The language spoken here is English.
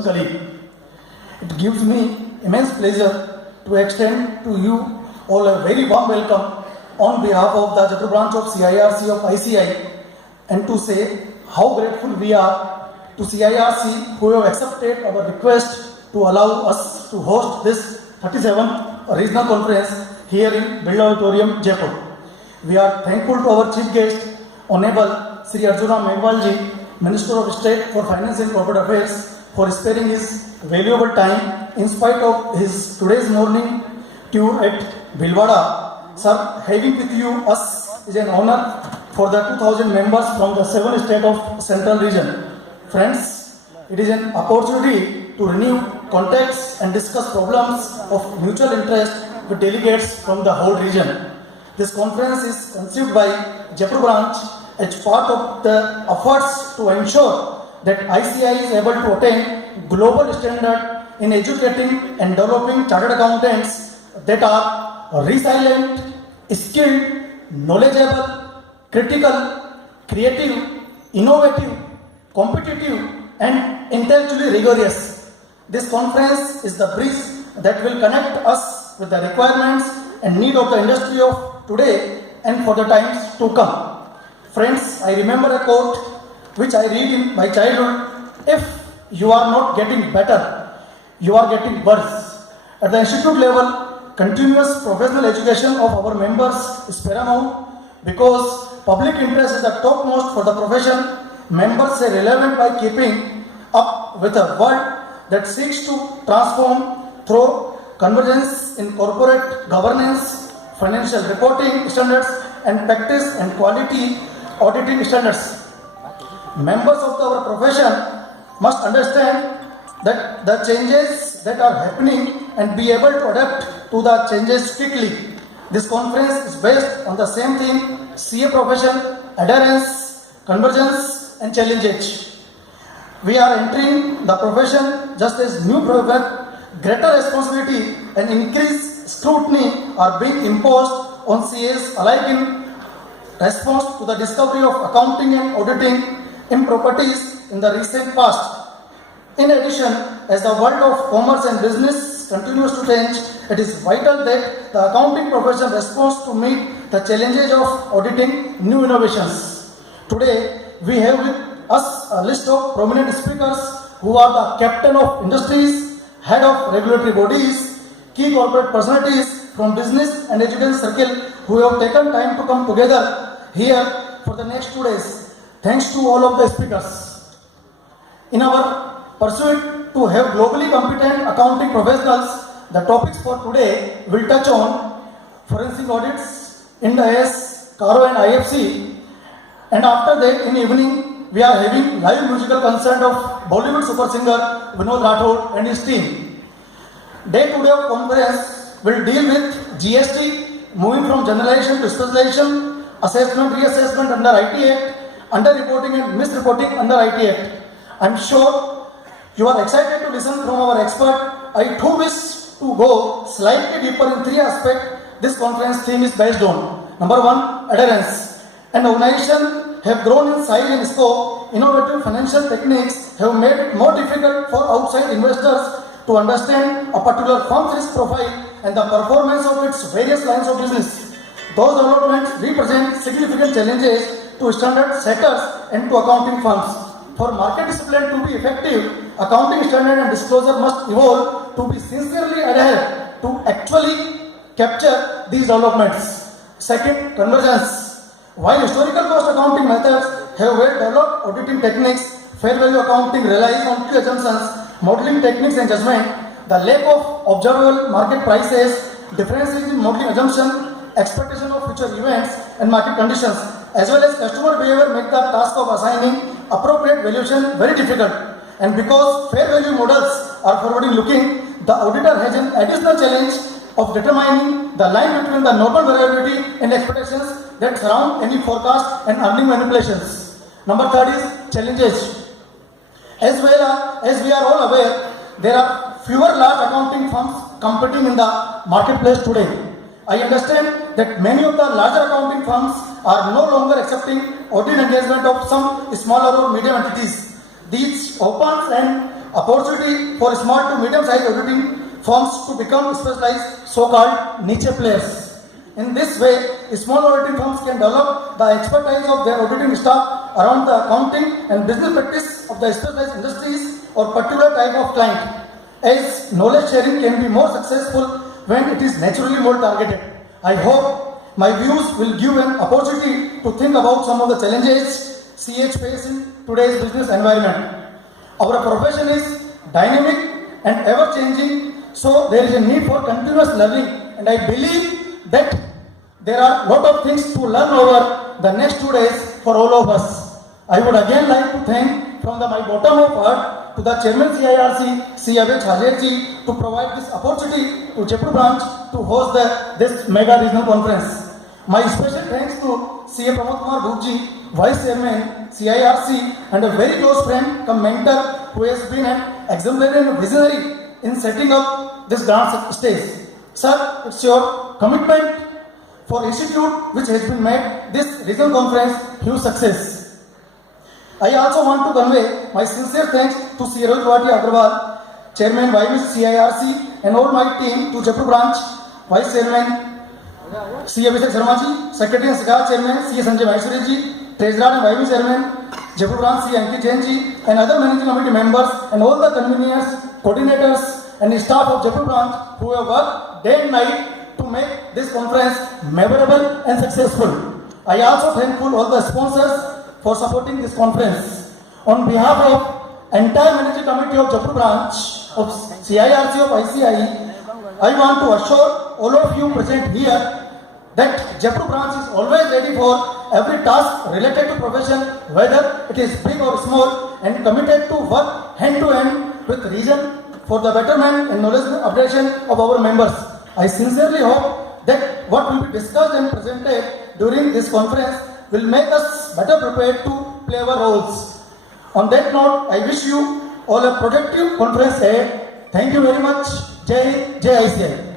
colleague. It gives me immense pleasure to extend to you all a very warm welcome on behalf of the Jatru branch of CIRC of ICI and to say how grateful we are to CIRC who have accepted our request to allow us to host this 37th regional conference here in Birla Auditorium, Jaipur. We are thankful to our chief guest, Honorable Sri Arjuna Megwalji, Minister of State for Finance and Corporate Affairs, for sparing his valuable time in spite of his today's morning tour at Bhilwara. Sir, having with you us is an honor for the 2000 members from the 7 states of Central Region. Friends, it is an opportunity to renew contacts and discuss problems of mutual interest with delegates from the whole region. This conference is conceived by Jaipur branch as part of the efforts to ensure that ICI is able to attain global standard in educating and developing chartered accountants that are resilient, skilled, knowledgeable, critical, creative, innovative, competitive, and intellectually rigorous. This conference is the bridge that will connect us with the requirements and need of the industry of today and for the times to come. Friends, I remember a quote which I read in my childhood: if you are not getting better, you are getting worse. At the institute level, continuous professional education of our members is paramount because public interest is the topmost for the profession. Members stay relevant by keeping up with a world that seeks to transform through convergence in corporate governance, financial reporting standards, and practice and quality auditing standards. Members of our profession must understand that the changes that are happening and be able to adapt to the changes quickly. This conference is based on the same theme: CA profession, adherence, convergence, and challenges. We are entering the profession just as new profession. Greater responsibility and increased scrutiny are being imposed on CAs alike in response to the discovery of accounting and auditing improprieties in the recent past. In addition, as the world of commerce and business continues to change, it is vital that the accounting profession responds to meet the challenges of auditing new innovations. Today, we have with us a list of prominent speakers who are the captain of industries, head of regulatory bodies, key corporate personalities from business and education circle who have taken time to come together here for the next 2 days. Thanks to all of the speakers. In our pursuit to have globally competent accounting professionals, the topics for today will touch on forensic audits, Ind AS, CARO and IFC, and after that in evening we are having live musical concert of Bollywood super singer Vinod Rathod and his team. Day-to-day of conference will deal with GST, moving from generalization to specialization, assessment, reassessment under IT Act, under-reporting and misreporting under IT Act. I am sure you are excited to listen from our expert. I too wish to go slightly deeper in 3 aspects this conference theme is based on. Number 1, adherence. An organization have grown in size and scope. Innovative financial techniques have made it more difficult for outside investors to understand a particular firm's risk profile and the performance of its various lines of business. Those developments represent significant challenges to standard setters and to accounting firms. For market discipline to be effective, accounting standard and disclosure must evolve to be sincerely adhered to actually capture these developments. Second, convergence. While historical cost accounting methods have well-developed auditing techniques, fair value accounting relies on 2 assumptions: modeling techniques and judgment. The lack of observable market prices, differences in modeling assumption, expectation of future events and market conditions, as well as customer behavior make the task of assigning appropriate valuation very difficult. And because fair value models are forward-looking, the auditor has an additional challenge of determining the line between the normal variability and expectations that surround any forecast and earning manipulations. Number 3 is challenges. As we are all aware, there are fewer large accounting firms competing in the marketplace today. I understand that many of the larger accounting firms are no longer accepting audit engagement of some smaller or medium entities. These opens and opportunity for small to medium-sized auditing firms to become specialized so-called niche players. In this way, small auditing firms can develop the expertise of their auditing staff around the accounting and business practice of the specialized industries or particular type of client, as knowledge sharing can be more successful when it is naturally more targeted. I hope my views will give an opportunity to think about some of the challenges CH face in today's business environment. Our profession is dynamic and ever-changing, so there is a need for continuous learning, and I believe that there are a lot of things to learn over the next 2 days for all of us. I would again like to thank from my bottom of heart to the Chairman CIRC, C. Abhay Chajerji, to provide this opportunity to Jaipur branch to host this mega regional conference. My special thanks to C.A. Pramod Kumar Bhujji, Vice Chairman, CIRC, and a very close friend, come mentor, who has been an exemplary and visionary in setting up this grand stage. Sir, it's your commitment for institute which has been made this regional conference huge success. I also want to convey my sincere thanks to C. Rohit Bhatia Agrawal, Chairman YMC CIRC, and all my team to Jaipur branch, Vice Chairman C. Abhishek Sharma ji, Secretary and Secretary Chairman C. Sanjay Maheshwari ji, Treasurer and YMC Chairman Jaipur branch C. Ankit Jain ji, and other managing committee members and all the conveners, coordinators, and staff of Jaipur branch who have worked day and night to make this conference memorable and successful. I also thankful all the sponsors for supporting this conference. On behalf of entire managing committee of Jaipur branch of CIRC of ICI, I want to assure all of you present here that Jaipur branch is always ready for every task related to profession, whether it is big or small, and committed to work hand to hand with region for the betterment and knowledge updation of our members. I sincerely hope that what will be discussed and presented during this conference will make us better prepared to play our roles. On that note, I wish you all a productive conference ahead. Thank you very much. Jai Hind, Jai ICI.